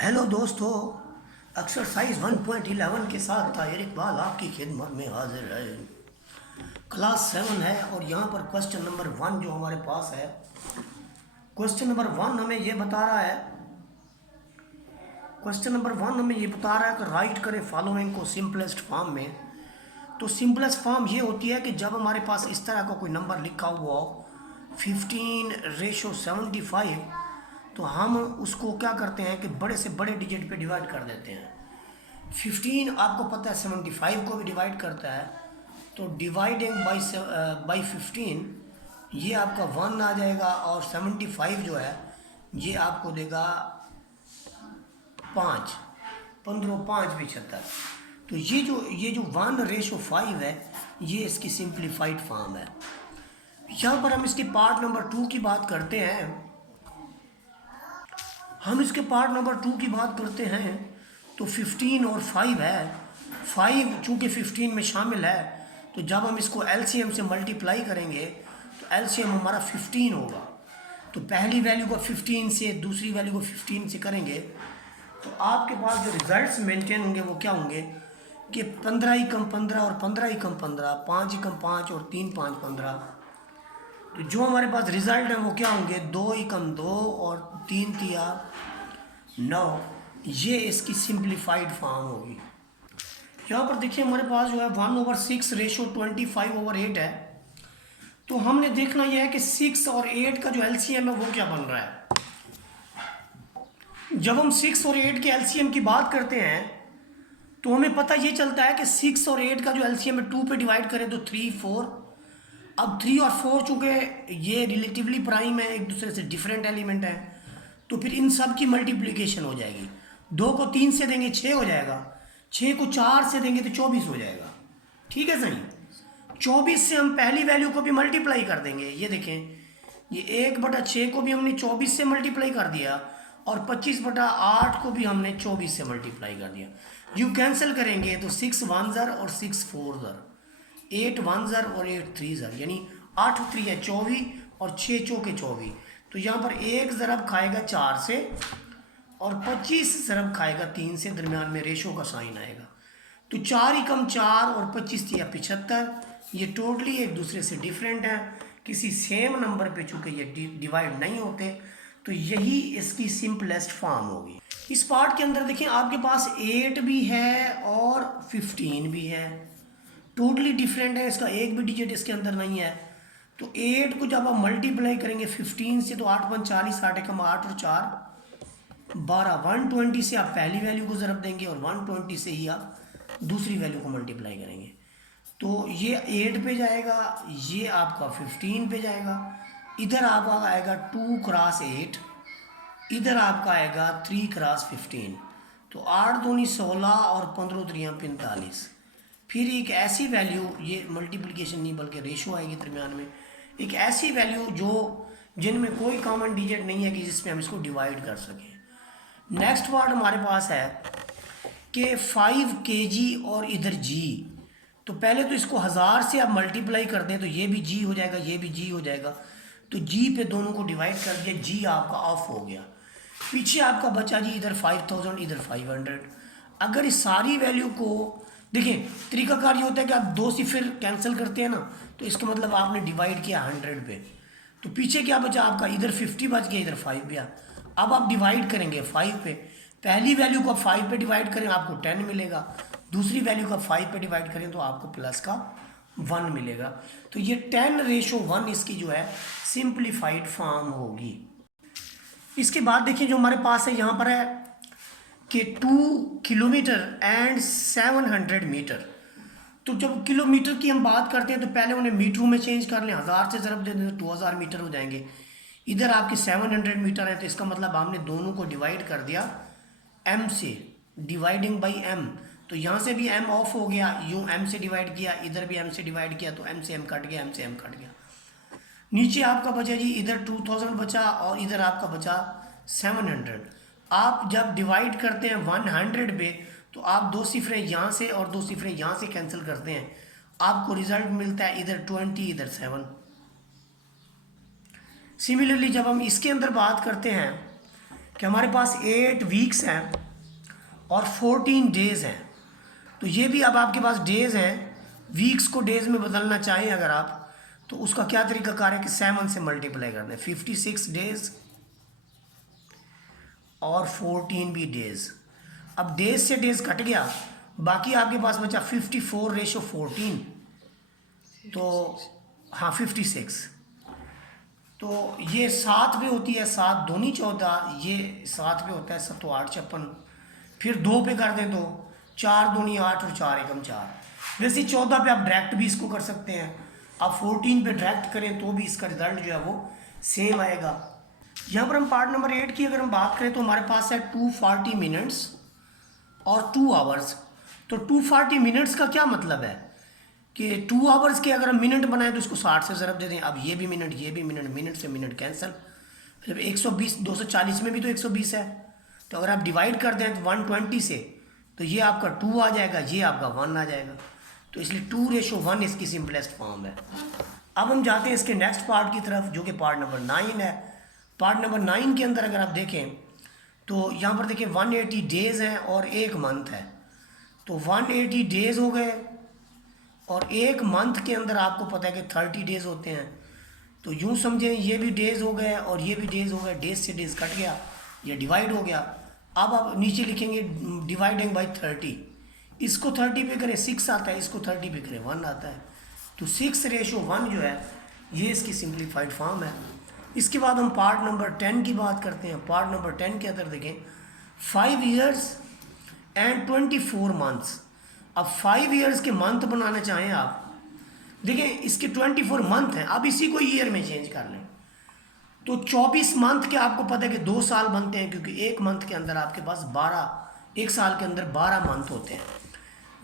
Hello दोस्तों, exercise 1.11 के साथ ताहिर इकबाल आपकी खिदमत में हाजिर है। क्लास 7 है और यहाँ पर क्वेश्चन नंबर 1 जो हमारे पास है, क्वेश्चन नंबर 1 हमें ये बता रहा है कि राइट करें फॉलोइंग को सिंपलेस्ट फॉर्म में। तो सिंपलेस्ट फॉर्म ये होती है कि जब हमारे पास इस तरह का कोई नंबर लिखा हुआ हो 15:75, तो हम उसको क्या करते हैं कि बड़े से बड़े डिजिट पे डिवाइड कर देते हैं। 15 आपको पता है 75 को भी डिवाइड करता है, तो डिवाइडिंग बाई 15 ये आपका 1 आ जाएगा और 75 जो है ये आपको देगा 5, 15 5 75। तो ये जो 1:5 है ये इसकी सिंप्लीफाइड फॉर्म है। यहाँ पर हम इसके पार्ट नंबर 2 की बात करते हैं। तो 15 और 5 है, 5 चूँकि 15 में शामिल है, तो जब हम इसको एलसीएम से मल्टीप्लाई करेंगे तो एलसीएम हमारा 15 होगा। तो पहली वैल्यू को 15 से दूसरी वैल्यू को 15 से करेंगे तो आपके पास जो रिजल्ट्स मेंटेन होंगे वो क्या होंगे कि 15 ही कम 15 और 15 ही कम 15, 5 ही कम 5 और 3 5 15। तो जो हमारे पास रिजल्ट है वो क्या होंगे 2 ही कम 2 और 3 तिया 9। ये इसकी सिंप्लीफाइड फॉर्म होगी। यहाँ पर देखिए हमारे पास जो है 1/6 रेशो 25/8 है। तो हमने देखना यह है कि 6 और 8 का जो एलसीएम है वो क्या बन रहा है। जब हम 6 और 8 के एलसीएम की बात करते हैं तो हमें पता ये चलता है कि 6 और 8 का जो एलसीएम है 2 पे डिवाइड करें तो 3 4। अब 3 और 4 चूँकि ये रिलेटिवली प्राइम है, एक दूसरे से डिफरेंट एलिमेंट है, तो फिर इन सब की मल्टीप्लिकेशन हो जाएगी। 2 को 3 से देंगे 6 हो जाएगा, 6 को 4 से देंगे तो 24 हो जाएगा। ठीक है सही। 24 से हम पहली वैल्यू को भी मल्टीप्लाई कर देंगे। ये देखें, ये 1/6 को भी हमने 24 से मल्टीप्लाई कर दिया और 25/8 को भी हमने 24 से मल्टीप्लाई कर दिया। यू कैंसिल करेंगे तो 6 1 ज़र और 6 4 ज़र, 8 1 ज़र और 8 3 ज़र, यानी 8 3 है 24 और 6 चौके 24। तो यहाँ पर 1 ज़रब खाएगा 4 से और 25 ज़रब खाएगा 3 से, दरमियान में रेशो का साइन आएगा। तो 4 ही कम 4 और 25 या 75। ये टोटली एक दूसरे से डिफरेंट है, किसी सेम नंबर पे चूँकि ये डिवाइड नहीं होते, तो यही इसकी सिंपलेस्ट फॉर्म होगी। इस पार्ट के अंदर देखिए आपके पास 8 भी है और 15 भी है, टोटली डिफरेंट है, इसका एक भी डिजिट इसके अंदर नहीं है। तो 8 को जब आप मल्टीप्लाई करेंगे 15 से तो 8 1 40, 8 कम 8 और 4 12, 120 से आप पहली वैल्यू को ज़रब देंगे और 120 से ही आप दूसरी वैल्यू को मल्टीप्लाई करेंगे। तो ये 8 पे जाएगा, ये आपका 15 पे जाएगा, इधर आपका आएगा 2 क्रॉस 8, इधर आपका आएगा 3 क्रॉस 15। तो 8 दूनी 16 और 15 त्रियाँ 45। फिर एक ऐसी वैल्यू, ये मल्टीप्लिकेशन नहीं बल्कि रेशो आएगी दरमियान में, एक ऐसी वैल्यू जो जिनमें कोई कॉमन डिजिट नहीं है कि जिसमें हम इसको डिवाइड कर सकें। नेक्स्ट वर्ड हमारे पास है कि 5 kg और इधर जी। तो पहले तो इसको 1000 से आप मल्टीप्लाई कर दें तो ये भी जी हो जाएगा, ये भी जी हो जाएगा। तो जी पे दोनों को डिवाइड कर दिया, जी आपका ऑफ हो गया। पीछे आपका बचा जी इधर 5000 इधर 500। अगर इस सारी वैल्यू को देखिए, तरीकाकार ये होता है कि आप 2 सिफर कैंसिल करते हैं ना, तो इसका मतलब आपने डिवाइड किया 100 पे। तो पीछे क्या बचा आपका, इधर 50 बच गया, इधर 5 गया। अब आप डिवाइड करेंगे 5 पे, पहली वैल्यू को आप 5 पे डिवाइड करें आपको 10 मिलेगा, दूसरी वैल्यू को 5 पे डिवाइड करें तो आपको प्लस का 1 मिलेगा। तो ये 10:1 इसकी जो है सिंप्लीफाइड फॉर्म होगी। इसके बाद देखिए जो हमारे पास है यहाँ पर है कि 2 किलोमीटर एंड 700 मीटर। तो जब किलोमीटर की हम बात करते हैं तो पहले उन्हें मीटरों में चेंज कर लें, 1000 से ज़रब दे दें तो 2000 मीटर हो जाएंगे। इधर आपके 700 मीटर है, तो इसका मतलब हमने दोनों को डिवाइड कर दिया m से, डिवाइडिंग बाई m। तो यहाँ से भी m ऑफ हो गया, यूँ m से डिवाइड किया, इधर भी m से डिवाइड किया, तो m से m कट गया, m से m कट गया। नीचे आपका बचा जी इधर 2000 बचा और इधर आपका बचा 700। आप जब डिवाइड करते हैं 100 पे तो आप 2 सिफरें यहाँ से और 2 सिफरें यहाँ से कैंसिल करते हैं, आपको रिजल्ट मिलता है इधर 20 इधर 7। सिमिलरली जब हम इसके अंदर बात करते हैं कि हमारे पास 8 वीक्स हैं और 14 डेज़ हैं। तो ये भी अब आपके पास डेज़ हैं, वीक्स को डेज़ में बदलना चाहें अगर आप, तो उसका क्या तरीकाकार है कि 7 से मल्टीप्लाई करना है। 56 डेज़ और 14 भी डेज़। अब डेज़ से डेज़ कट गया, बाकी आपके पास बचा 54:14। तो हाँ 56, तो ये 7 पे होती है, 7 दूनी 14, ये 7 पे होता है 7 तो 8 56, फिर 2 पे कर दें तो 4 दूनी 8 और 4 एकम 4। वैसे 14 पे आप डायरेक्ट भी इसको कर सकते हैं, आप 14 पे डायरेक्ट करें तो भी इसका रिजल्ट जो है वो सेम आएगा। यहाँ पर हम पार्ट नंबर 8 की अगर हम बात करें तो हमारे पास है 240 मिनट्स और 2 आवर्स। तो 240 मिनट्स का क्या मतलब है कि 2 आवर्स के अगर हम मिनट बनाएं तो इसको 60 से ज़रब दे दें। अब ये भी मिनट, ये भी मिनट, मिनट से मिनट कैंसिल। जब 120, 240 में भी तो 120 है, तो अगर आप डिवाइड कर दें तो 120 से, तो ये आपका 2 आ जाएगा, ये आपका 1 आ जाएगा। तो इसलिए 2:1 इसकी सिंपलेस्ट फॉर्म है। अब हम जाते हैं इसके नेक्स्ट पार्ट की तरफ, जो कि पार्ट नंबर 9 है। पार्ट नंबर 9 के अंदर अगर आप देखें तो यहाँ पर देखिए 180 डेज़ हैं और 1 मंथ है। तो 180 डेज़ हो गए और 1 मंथ के अंदर आपको पता है कि 30 डेज़ होते हैं। तो यूँ समझें ये भी डेज़ हो गए और ये भी डेज़ हो गए, डेज़ से डेज़ कट गया, ये डिवाइड हो गया। अब आप नीचे लिखेंगे डिवाइडिंग बाई 30, इसको 30 पे करें 6 आता है, इसको 30 पे करें 1 आता है। तो 6:1 जो है ये इसकी सिंप्लीफाइड फॉर्म है। इसके बाद हम पार्ट नंबर 10 की बात करते हैं। पार्ट नंबर 10 के अंदर देखें 5 years एंड 24 months। अब 5 years के मंथ बनाना चाहें आप, देखिए इसके 24 मंथ हैं, अब इसी को ईयर में चेंज कर लें तो 24 मंथ के आपको पता है कि 2 साल बनते हैं, क्योंकि एक मंथ के अंदर आपके पास 12, एक साल के अंदर 12 मंथ होते हैं।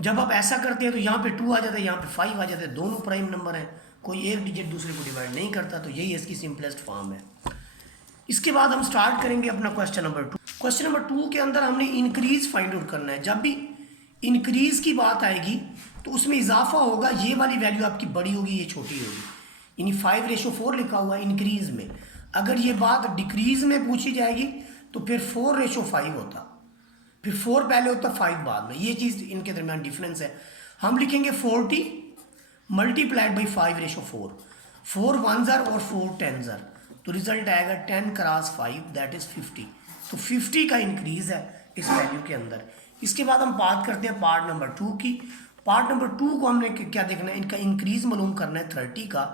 जब आप ऐसा करते हैं तो यहाँ पे 2 आ जाता है, यहाँ पे 5 आ जाता है, दोनों प्राइम नंबर हैं, कोई एक डिजिट दूसरे को डिवाइड नहीं करता। तो यही इसकी सिंपलेस्ट फॉर्म है। इसके बाद हम स्टार्ट करेंगे अपना क्वेश्चन नंबर 2। क्वेश्चन नंबर 2 के अंदर हमने इंक्रीज फाइंड आउट करना है। जब भी इंक्रीज की बात आएगी तो उसमें इजाफा होगा, ये वाली वैल्यू आपकी बड़ी होगी, ये छोटी होगी। यानी 5:4 लिखा हुआ है इंक्रीज में। अगर ये बात डिक्रीज में पूछी जाएगी तो फिर 4:5 होता, फिर 4 पहले होता 5 बाद में। ये चीज़ इनके दरमियान डिफरेंस है। हम लिखेंगे 40 मल्टीप्लाइड बाई 5:4, 4 1s और 4 10s, तो रिजल्ट आएगा 10 क्रॉस 5 दैट इज़ 50। तो 50 का इंक्रीज है इस वैल्यू के अंदर। इसके बाद हम बात करते हैं पार्ट नंबर 2 की। पार्ट नंबर 2 को हमने क्या देखना है, इनका इंक्रीज मालूम करना है 30 का।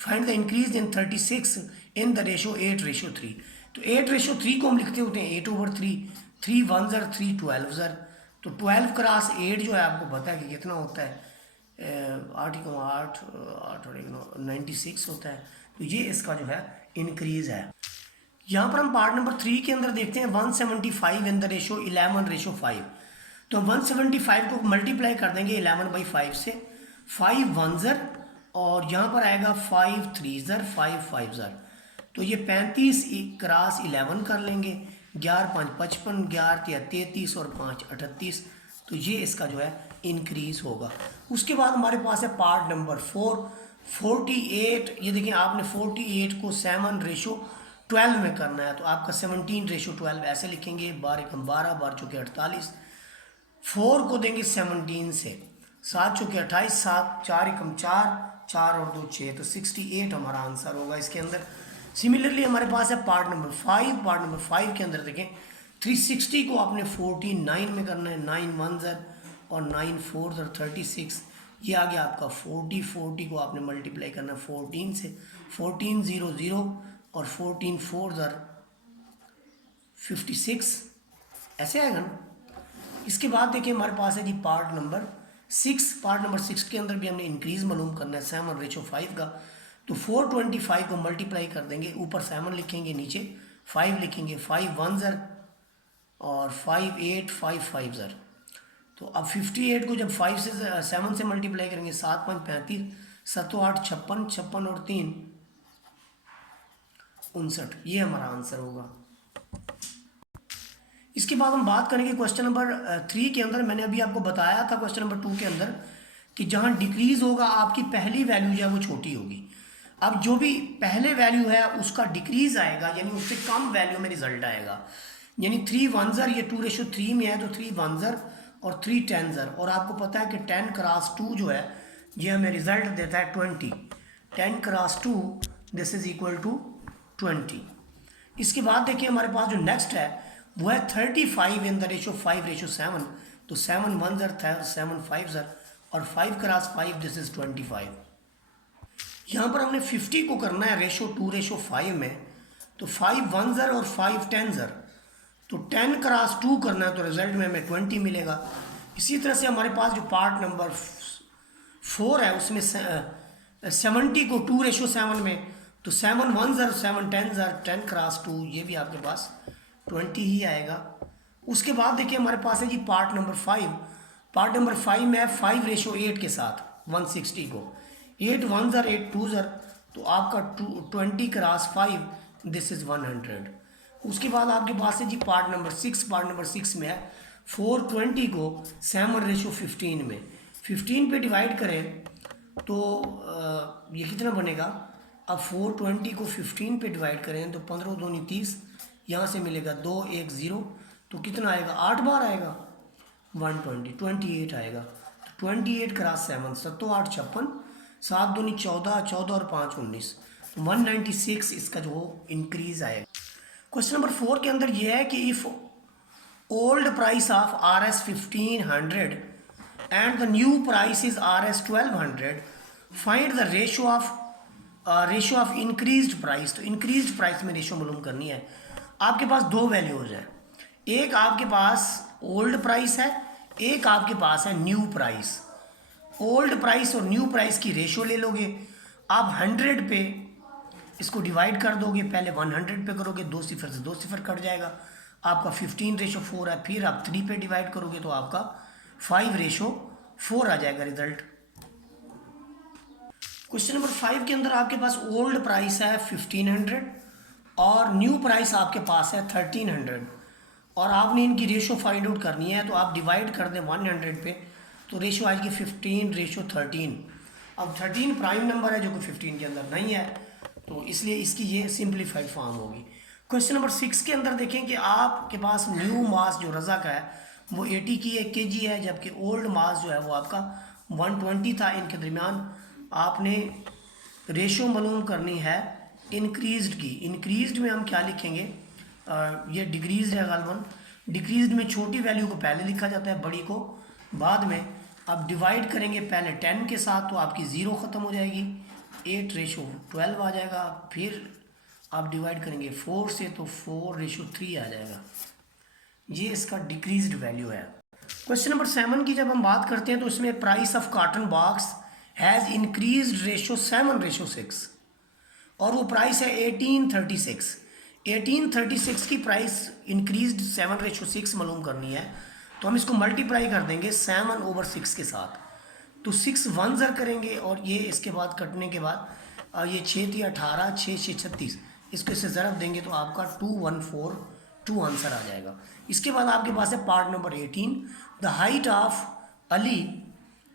Find the increase in 36 in the ratio 8:3। तो 8:3 को हम लिखते होते हैं 8/3, 3 1s 3 12s। तो 12 क्रॉस 8 जो है आपको पता है कि कितना होता है, 8 96 होता है। तो ये इसका जो है इंक्रीज है। यहाँ पर हम पार्ट नंबर 3 के अंदर देखते हैं 175 इन द रेशो 11:5। तो 175 को मल्टीप्लाई कर देंगे 11/5 से, 5 1s और यहाँ पर आएगा 5 3s 5 5s। तो ये 35 क्रॉस 11 कर लेंगे, 11 5 55, 11 33 और 5 38। तो ये इसका जो है इंक्रीज होगा। उसके बाद हमारे पास है पार्ट नंबर 4 48। ये देखिए आपने 48 को 7:12 में करना है, तो आपका 17:12 ऐसे लिखेंगे, 12 एकम 12, 12 चौके 48, 4 को देंगे 17 से, 7 चौके 28, 7 4 एकम 4, 4 और 2 6, तो 68 हमारा आंसर होगा इसके अंदर। सिमिलरली हमारे पास है पार्ट नंबर 5। पार्ट नंबर 5 के अंदर देखें 360 को आपने 49 में करना है, 9 1s और 9 4s और 36। ये आ गया आपका 40। 40 को आपने मल्टीप्लाई करना है 14 से, 14 0 0 और 14 4s और 56 ऐसे आएगा ना। इसके बाद देखिए हमारे पास है जी पार्ट नंबर 6। पार्ट नंबर 6 के अंदर भी हमने इंक्रीज मालूम करना है 7:5 का। तो 425 को मल्टीप्लाई कर देंगे, ऊपर 7 लिखेंगे, नीचे 5 लिखेंगे, 5 1s और 5 8 5 5s। तो अब 58 को जब 5 से 7 से मल्टीप्लाई करेंगे, 7 5 35, 7 8 56, 56 और 3 59। ये हमारा आंसर होगा। इसके बाद हम बात करेंगे क्वेश्चन नंबर 3 के अंदर। मैंने अभी आपको बताया था क्वेश्चन नंबर 2 के अंदर कि जहाँ डिक्रीज होगा आपकी पहली वैल्यू जो है वो छोटी होगी। अब जो भी पहले वैल्यू है उसका डिक्रीज आएगा, यानी उससे कम वैल्यू में रिजल्ट आएगा। यानी 3 1 ये 2:3 में है, तो 3 1 और 3 10 और आपको पता है कि 10 क्रॉस 2 जो है ये हमें रिजल्ट देता है 20। 10 cross 2 this is equal to 20। इसके बाद देखिए हमारे पास जो नेक्स्ट है वो है 35 इन द रेशो 5:7। तो 7 1 था, 7 5 और 5 क्रॉस 5 दिस इज 25। यहाँ पर हमने 50 को करना है रेशो 2:5 में, तो 5 1 और 5 10 तो 10 क्रॉस 2 करना है, तो रिजल्ट में हमें 20 मिलेगा। इसी तरह से हमारे पास जो पार्ट नंबर 4 है उसमें 70 को 2:7 में, तो 7 1 7 10 10 क्रॉस 2 ये भी आपके पास 20 ही आएगा। उसके बाद देखिए हमारे पास है जी पार्ट नंबर 5। पार्ट नंबर 5 में है 5:8 के साथ 160 को, 8 1 8 2 तो आपका 20 क्रॉस 5 दिस इज 100। उसके बाद आपके पास है जी पार्ट नंबर 6। पार्ट नंबर 6 में है 420 को 7:15 में, 15 पे डिवाइड करें तो ये कितना बनेगा। अब 420 को 15 पे डिवाइड करें तो 15 दूनी 30, यहाँ से मिलेगा 2 1 0, तो कितना आएगा 8 बार आएगा 120 28 आएगा। तो 28 क्रॉस 7 7 8 56, 7 दूनी 14, 14 और 5 19, तो 196 इसका जो इंक्रीज आएगा। क्वेश्चन नंबर 4 के अंदर ये है कि if old price of RS 1500 and the new price is RS 1200 find the ratio of increased price. तो इंक्रीज्ड प्राइस में रेशो मालूम करनी है। आपके पास दो वैल्यूज हैं, एक आपके पास ओल्ड प्राइस है, एक आपके पास है न्यू प्राइस। ओल्ड प्राइस और न्यू प्राइस की रेशो ले लोगे, आप 100 पे इसको डिवाइड कर दोगे, पहले 100 पे करोगे, 2 सिफर से 2 सिफर कट जाएगा, आपका 15:4 है। फिर आप 3 पे डिवाइड करोगे तो आपका 5:4 आ जाएगा रिजल्ट। क्वेश्चन नंबर 5 के अंदर आपके पास ओल्ड प्राइस है 1500 और न्यू प्राइस आपके पास है 1300 और आपने इनकी रेशो फाइंड आउट करनी है। तो आप डिवाइड कर दें 100 पे, तो रेशो आएगी 15:13। अब 13 प्राइम नंबर है जो कि 15 के अंदर नहीं है, तो इसलिए इसकी ये सिंप्लीफाइड फॉर्म होगी। क्वेश्चन नंबर 6 के अंदर देखें कि आपके पास न्यू मास जो रज़ा का है वो 80 की 1 kg है, जबकि ओल्ड मास जो है वो आपका 120 था। इनके दरमियान आपने रेशो मालूम करनी है इंक्रीज्ड की। इंक्रीज्ड में हम क्या लिखेंगे, ये डिक्रीज है गालबन। डिक्रीज्ड में छोटी वैल्यू को पहले लिखा जाता है, बड़ी को बाद में। अब डिवाइड करेंगे पहले 10 के साथ तो आपकी 0 ख़त्म हो जाएगी, 8:12 आ जाएगा। फिर आप डिवाइड करेंगे 4 से तो 4:3 आ जाएगा। ये इसका डिक्रीज्ड वैल्यू है। क्वेश्चन नंबर 7 की जब हम बात करते हैं तो इसमें price of cotton box has increased ratio 7:6 और वो प्राइस है 1836। 1836 की प्राइस इंक्रीज्ड 7:6 मालूम करनी है, तो हम इसको मल्टीप्लाई कर देंगे 7/6 के साथ। तो 6 1 करेंगे और ये इसके बाद कटने के बाद ये 6 3 18, 6 6 36, इसको इससे ज़रब देंगे तो आपका 2142 आंसर आ जाएगा। इसके बाद आपके पास है part number 18। The height of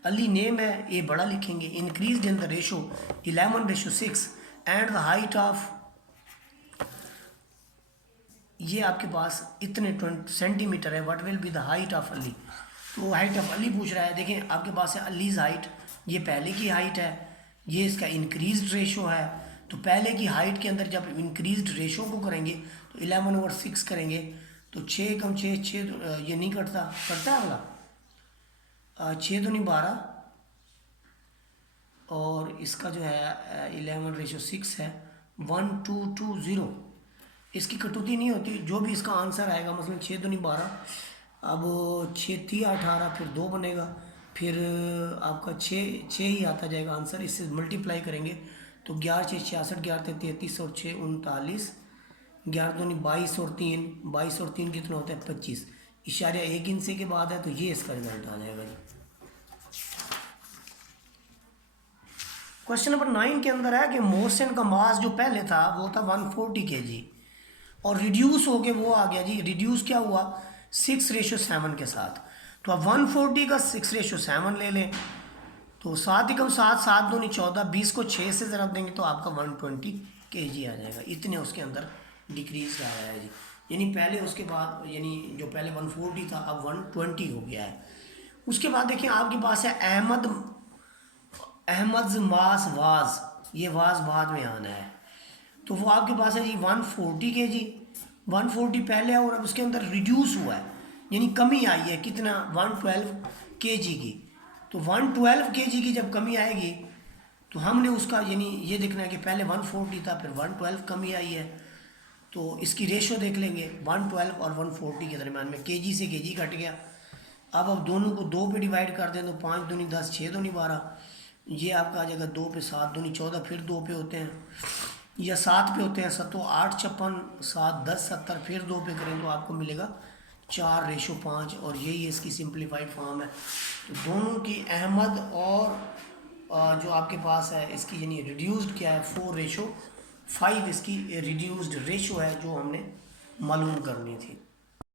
Ali name है, ए बड़ा लिखेंगे, increase in the ratio 11:6 and the height of, ये आपके पास इतने 20 सेंटीमीटर है। What will be the height of Ali, तो हाइट ऑफ अली पूछ रहा है। देखें आपके पास है अलीज हाइट, ये पहले की हाइट है, ये इसका इंक्रीज्ड रेशो है। तो पहले की हाइट के अंदर जब इंक्रीज्ड रेशो को करेंगे तो 11/6 करेंगे तो 6 कम 6 ये नहीं कटता है अगला 6 तो नहीं 12 और इसका जो है 11:6 है 1220। इसकी कटौती नहीं होती, जो भी इसका आंसर आएगा, मसलन 6 तो नहीं 12, अब 6 3 18 फिर 2 बनेगा, फिर आपका 6 ही आता जाएगा आंसर। इससे मल्टीप्लाई करेंगे तो 11 6 66, 11 33 और 6 39, 11 दूनी 22 और 3 कितना होता है 25, इशारा 1 इंच के बाद है, तो ये इसका रिजल्ट आ जाएगा जी। क्वेश्चन नंबर 9 के अंदर है कि मोशन का मास जो पहले था वो था 140 kg और रिड्यूस हो के वो आ गया जी, रिड्यूस क्या हुआ 6:7 के साथ। तो अब 140 का 6:7 ले लें तो 7 × 7 7 दूनी 14, 20 को 6 से ज़रब देंगे तो आपका 120 kg आ जाएगा। इतने उसके अंदर डिक्रीज आ रहा है जी। यानी पहले उसके बाद यानी जो पहले 140 था अब 120 हो गया है। उसके बाद देखिए आपके पास है अहमद मास वाज, ये वाज बाद में आना है, तो वो आपके पास है जी 140 के जी, 140 पहले है और अब उसके अंदर रिड्यूस हुआ है, यानी कमी आई है कितना 112 के जी की। तो 112 के जी की जब कमी आएगी तो हमने उसका यानी ये देखना है कि पहले 140 था फिर 112 कमी आई है, तो इसकी रेशो देख लेंगे 112 और 140 के दरमियान में केजी से केजी कट गया। अब दोनों को 2 पे डिवाइड कर दें तो 5 दूनी 10, 6 दूनी 12, ये आपका आ जाएगा 2 पे 7 दूनी 14, फिर 2 पे होते हैं या 7 पे होते हैं, 7 8 56, 7 10 70, फिर 2 पे करें तो आपको मिलेगा 4:5 और यही इसकी सिंप्लीफाइड फॉर्म है। तो दोनों की अहमद और जो आपके पास है इसकी यानी रिड्यूस्ड क्या है 4:5 इसकी रिड्यूस्ड रेशो है जो हमने मालूम करनी थी।